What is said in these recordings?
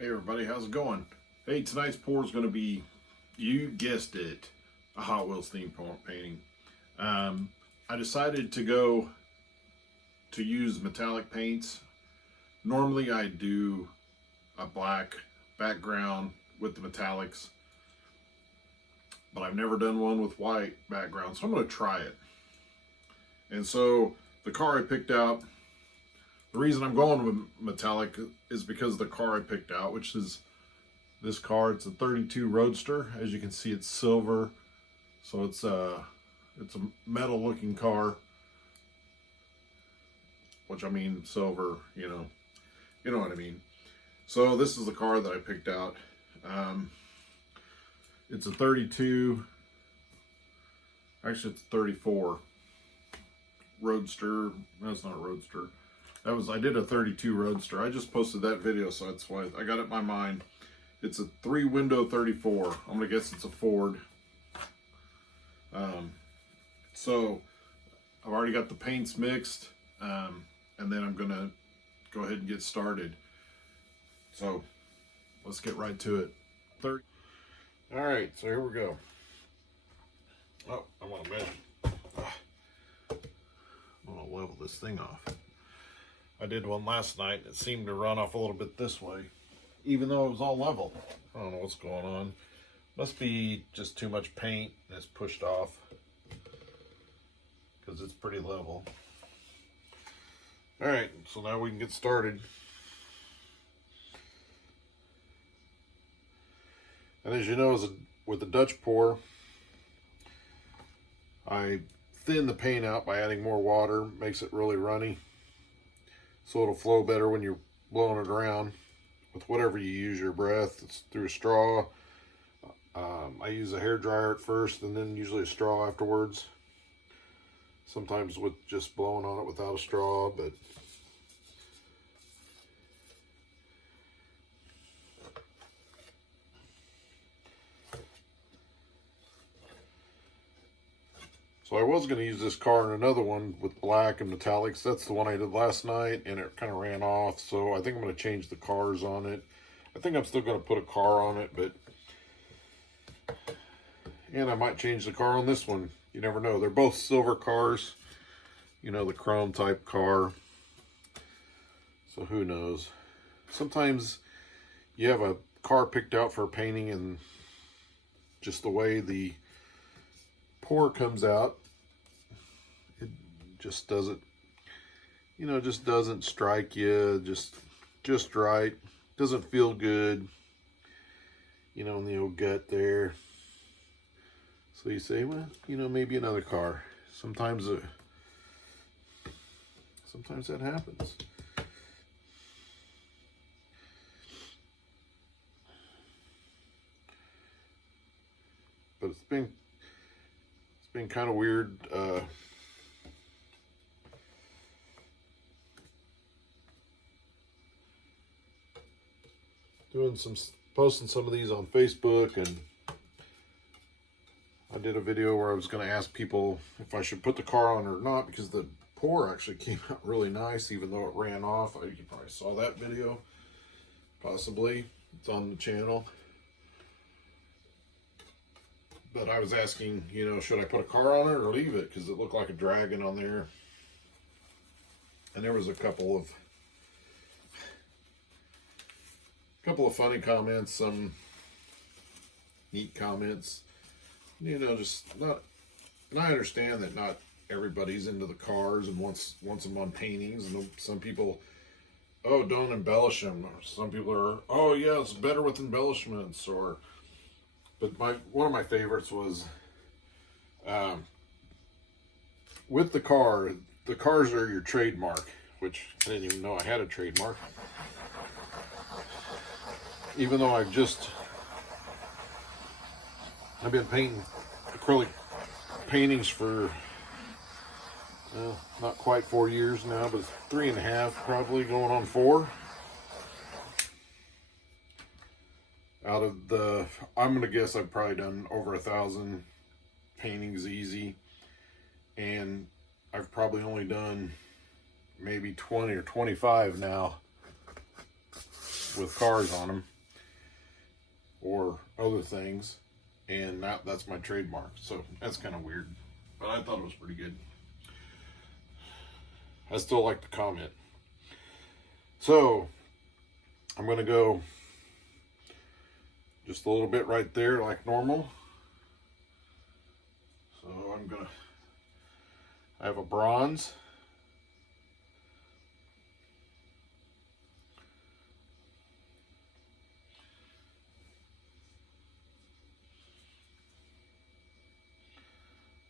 Hey everybody, how's it going? Hey, tonight's pour is going to be, you guessed it, a Hot Wheels theme painting. I decided to use metallic paints. Normally I do a black background with the metallics, but I've never done one with white background, so I'm going to try it. And so the car I picked out, the reason I'm going with metallic is because of the car I picked out, which is this car. It's a 32 Roadster. As you can see, it's silver, so it's a metal looking car, which I mean silver, you know what I mean. So this is the car that I picked out. It's a 32, actually it's 34 Roadster. That's not a Roadster. I did a 32 Roadster. I just posted that video, so that's why I got it in my mind. It's a 3-window 34. I'm gonna guess it's a Ford. So I've already got the paints mixed, and then I'm gonna go ahead and get started. So let's get right to it. All right, so here we go. Oh, I want to measure. I'm gonna level this thing off. I did one last night and it seemed to run off a little bit this way, even though it was all level. I don't know what's going on. Must be just too much paint and it's pushed off because it's pretty level. All right, so now we can get started. And as you know, with the Dutch pour, I thin the paint out by adding more water, makes it really runny, so it'll flow better when you're blowing it around with whatever you use your breath. It's through a straw. I use a hair dryer at first and then usually a straw afterwards. Sometimes with just blowing on it without a straw, but so I was going to use this car in another one with black and metallics. That's the one I did last night, and it kind of ran off. So I think I'm going to change the cars on it. I think I'm still going to put a car on it, and I might change the car on this one. You never know. They're both silver cars, you know, the chrome type car. So who knows? Sometimes you have a car picked out for painting, and just the way the pour comes out, it just doesn't, just doesn't strike you just right. Doesn't feel good, in the old gut there. So you say, well, maybe another car. Sometimes that happens. But it's been kind of weird posting some of these on Facebook, and I did a video where I was going to ask people if I should put the car on or not, because the pour actually came out really nice even though it ran off. You probably saw that video, possibly. It's on the channel. But I was asking, should I put a car on it or leave it? Because it looked like a dragon on there. And there was a couple of funny comments, some neat comments. Just not. And I understand that not everybody's into the cars and wants them on paintings. And some people, oh, don't embellish them. Or some people are, oh yeah, it's better with embellishments. But one of my favorites was with the car. The cars are your trademark, which I didn't even know I had a trademark. Even though I've been painting acrylic paintings for not quite 4 years now, but 3.5, probably going on 4. Out of I'm gonna guess I've probably done over 1,000 paintings easy, and I've probably only done maybe 20 or 25 now with cars on them or other things, and now that's my trademark. So that's kind of weird, but I thought it was pretty good. I still like the comment. So I'm going to go just a little bit right there like normal. So I have a bronze.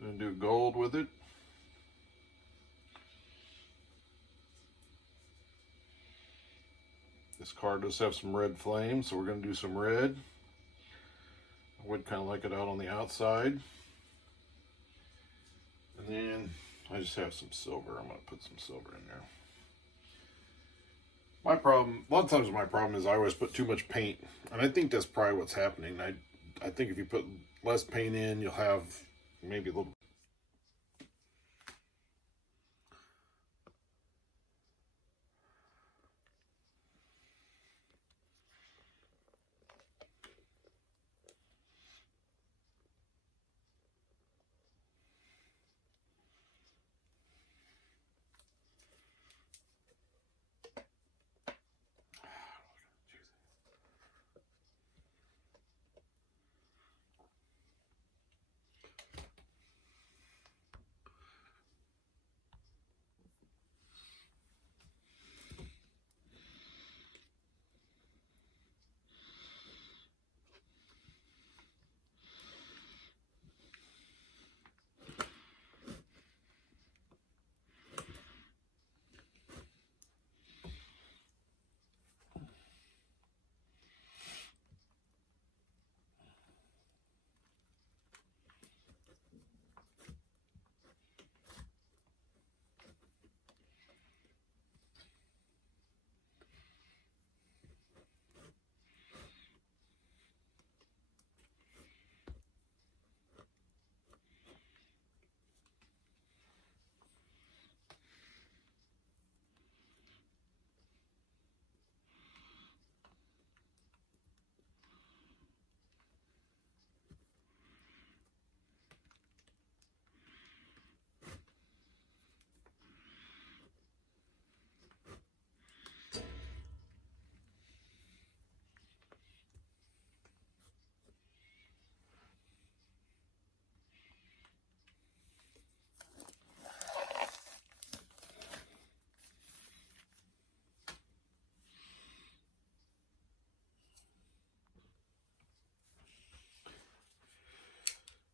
I'm going to do gold with it. This car does have some red flames, so we're going to do some red. I would kind of like it out on the outside. And then I just have some silver. I'm going to put some silver in there. My problem, a lot of times my problem is I always put too much paint. And I think that's probably what's happening. I think if you put less paint in, you'll have maybe a little.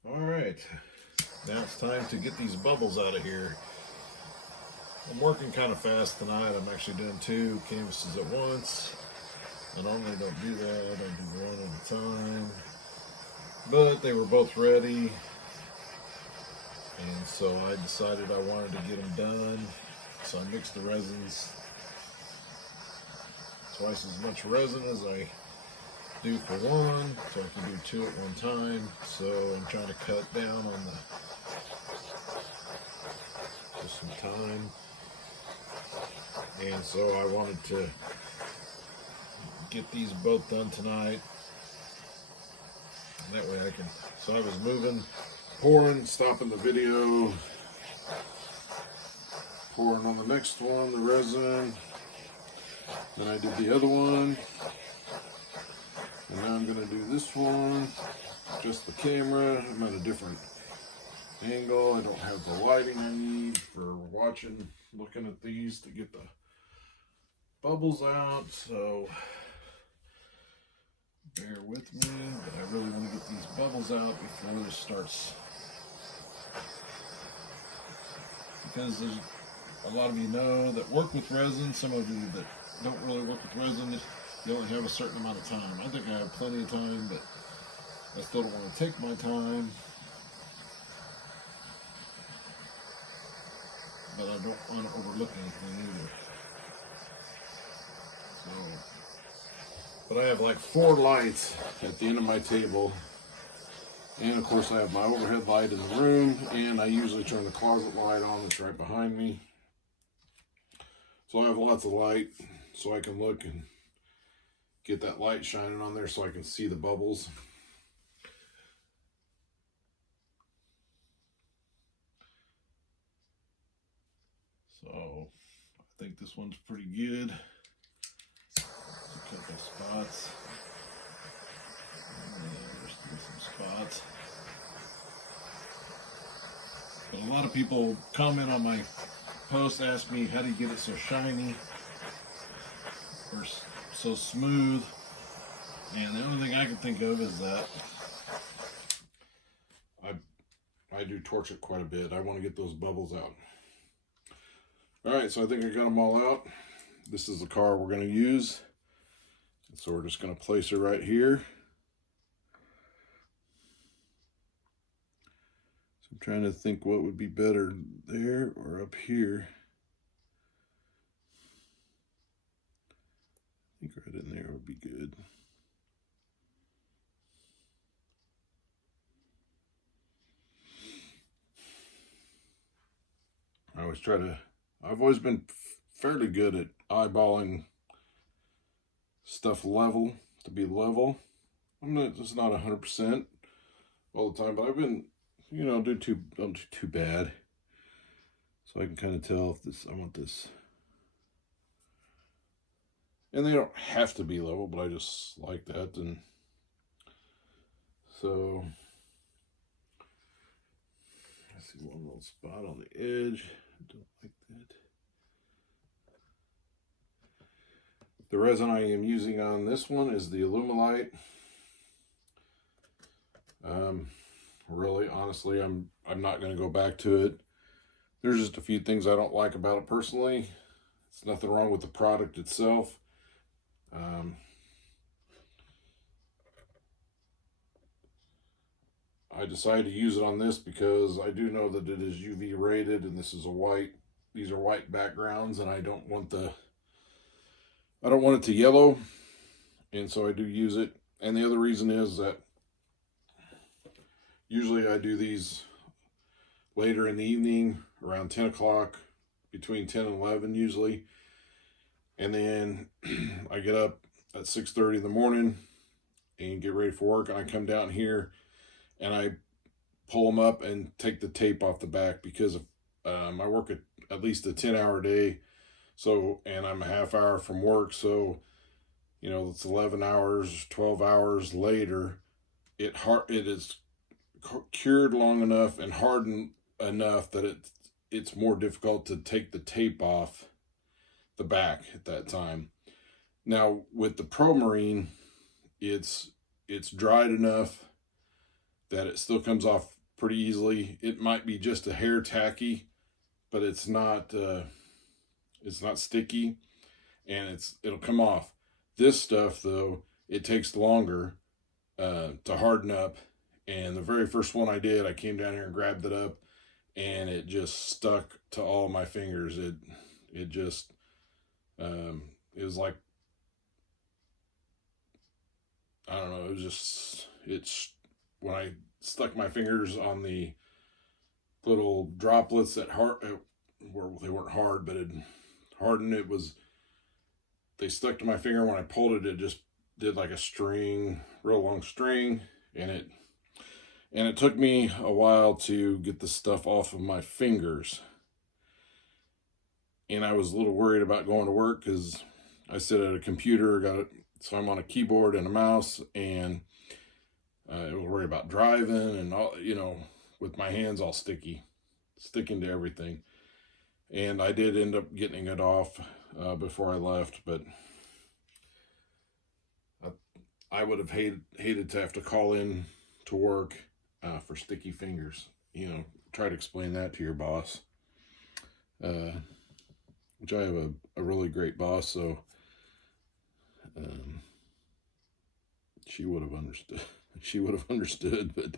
All right, now it's time to get these bubbles out of here. I'm working kind of fast tonight. I'm actually doing 2 canvases at once. I normally don't do that. I do one at a time. But they were both ready. And so I decided I wanted to get them done. So I mixed the resins. Twice as much resin as I do for one, so I can do 2 at one time. So I'm trying to cut down on just some time. And so I wanted to get these both done tonight. And that way I can, so I was moving, pouring, stopping the video, pouring on the next one, the resin. Then I did the other one. And now I'm going to do this one, just the camera. I'm at a different angle. I don't have the lighting I need for watching, looking at these to get the bubbles out. So bear with me, but I really want to get these bubbles out before this starts. Because there's a lot of you know that work with resin, some of you that don't really work with resin, you only have a certain amount of time. I think I have plenty of time, but I still don't want to take my time. But I don't want to overlook anything either. So, but I have like 4 lights at the end of my table. And of course I have my overhead light in the room, and I usually turn the closet light on that's right behind me. So I have lots of light so I can look and get that light shining on there so I can see the bubbles. So I think this one's pretty good. A couple of spots. There's still some spots. But a lot of people comment on my post, ask me how do you get it so shiny or so smooth, and the only thing I can think of is that I do torch it quite a bit. I want to get those bubbles out. Alright, so I think I got them all out. This is the car we're going to use. So we're just going to place her right here. So I'm trying to think what would be better, there or up here. I think right in there would be good. I've always been fairly good at eyeballing stuff level, to be level. It's not 100% all the time, but I've been, you know, don't do too bad. So I can kind of tell if I want this. And they don't have to be level, but I just like that. And so, I see one little spot on the edge. I don't like that. The resin I am using on this one is the Alumilite. Really, honestly, I'm not going to go back to it. There's just a few things I don't like about it personally. It's nothing wrong with the product itself. I decided to use it on this because I do know that it is UV rated, and this is a white. These are white backgrounds, and I don't want it to yellow, and so I do use it. And the other reason is that usually I do these later in the evening, around 10 o'clock, between 10 and 11 usually. And then I get up at 6:30 in the morning and get ready for work, and I come down here and I pull them up and take the tape off the back because I work at least a 10-hour day. So, and I'm a half hour from work, so, you know, it's 11 hours, 12 hours later. It is cured long enough and hardened enough that it's more difficult to take the tape off the back at that time. Now, with the Pro Marine, it's dried enough that it still comes off pretty easily. It might be just a hair tacky, but it's not sticky, and it'll come off. This stuff, though, it takes longer to harden up. And the very first one I did, I came down here and grabbed it up, and it just stuck to all my fingers. It just it was like, I don't know. It was just when I stuck my fingers on the little droplets that they weren't hard, but it hardened. They stuck to my finger. When I pulled it, it just did like a string, real long string, and it took me a while to get the stuff off of my fingers. And I was a little worried about going to work because I sit at a computer, so I'm on a keyboard and a mouse, and I was worried about driving and all, you know, with my hands all sticking to everything. And I did end up getting it off before I left, but I would have hated to have to call in to work for sticky fingers. You know, try to explain that to your boss. Which I have a really great boss, so she would have understood. She would have understood, but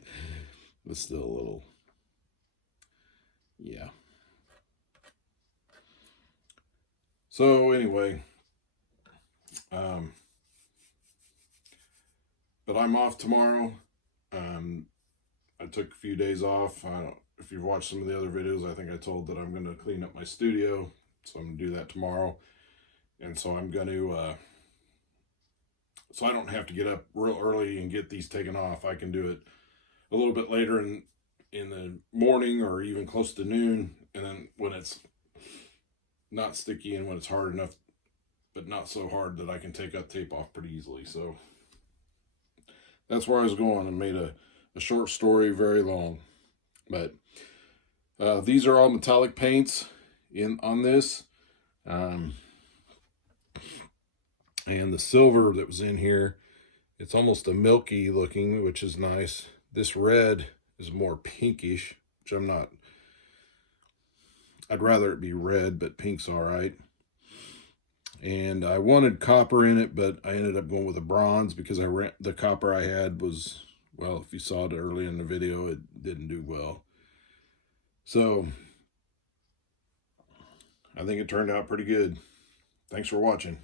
it's still a little, yeah. So anyway, but I'm off tomorrow. I took a few days off. If you've watched some of the other videos, I think I told that I'm going to clean up my studio. So I'm going to do that tomorrow. And so I'm going to so I don't have to get up real early and get these taken off. I can do it a little bit later in the morning or even close to noon, and then when it's not sticky and when it's hard enough but not so hard that I can take that tape off pretty easily. So that's where I was going, and made a short story very long. But these are all metallic paints on this, and the silver that was in here, it's almost a milky looking, which is nice. This red is more pinkish, which I'm not, I'd rather it be red, but pink's all right. And I wanted copper in it, but I ended up going with a bronze because the copper I had was, well, if you saw it early in the video, it didn't do well. So I think it turned out pretty good. Thanks for watching.